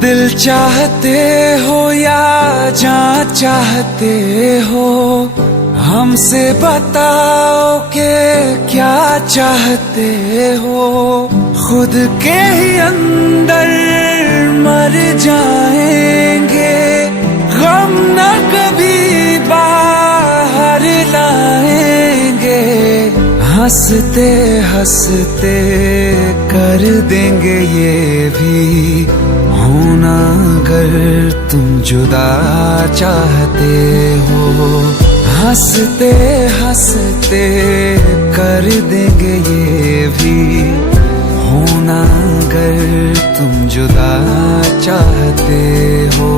दिल चाहते हो या जान चाहते हो, हमसे बताओ कि क्या चाहते हो। खुद के ही अंदर मर जाएंगे, गम न कभी बाहर लाएंगे। हंसते हंसते कर देंगे ये भी होना, अगर तुम जुदा चाहते हो। हंसते हंसते कर देंगे ये भी होना, अगर तुम जुदा चाहते हो।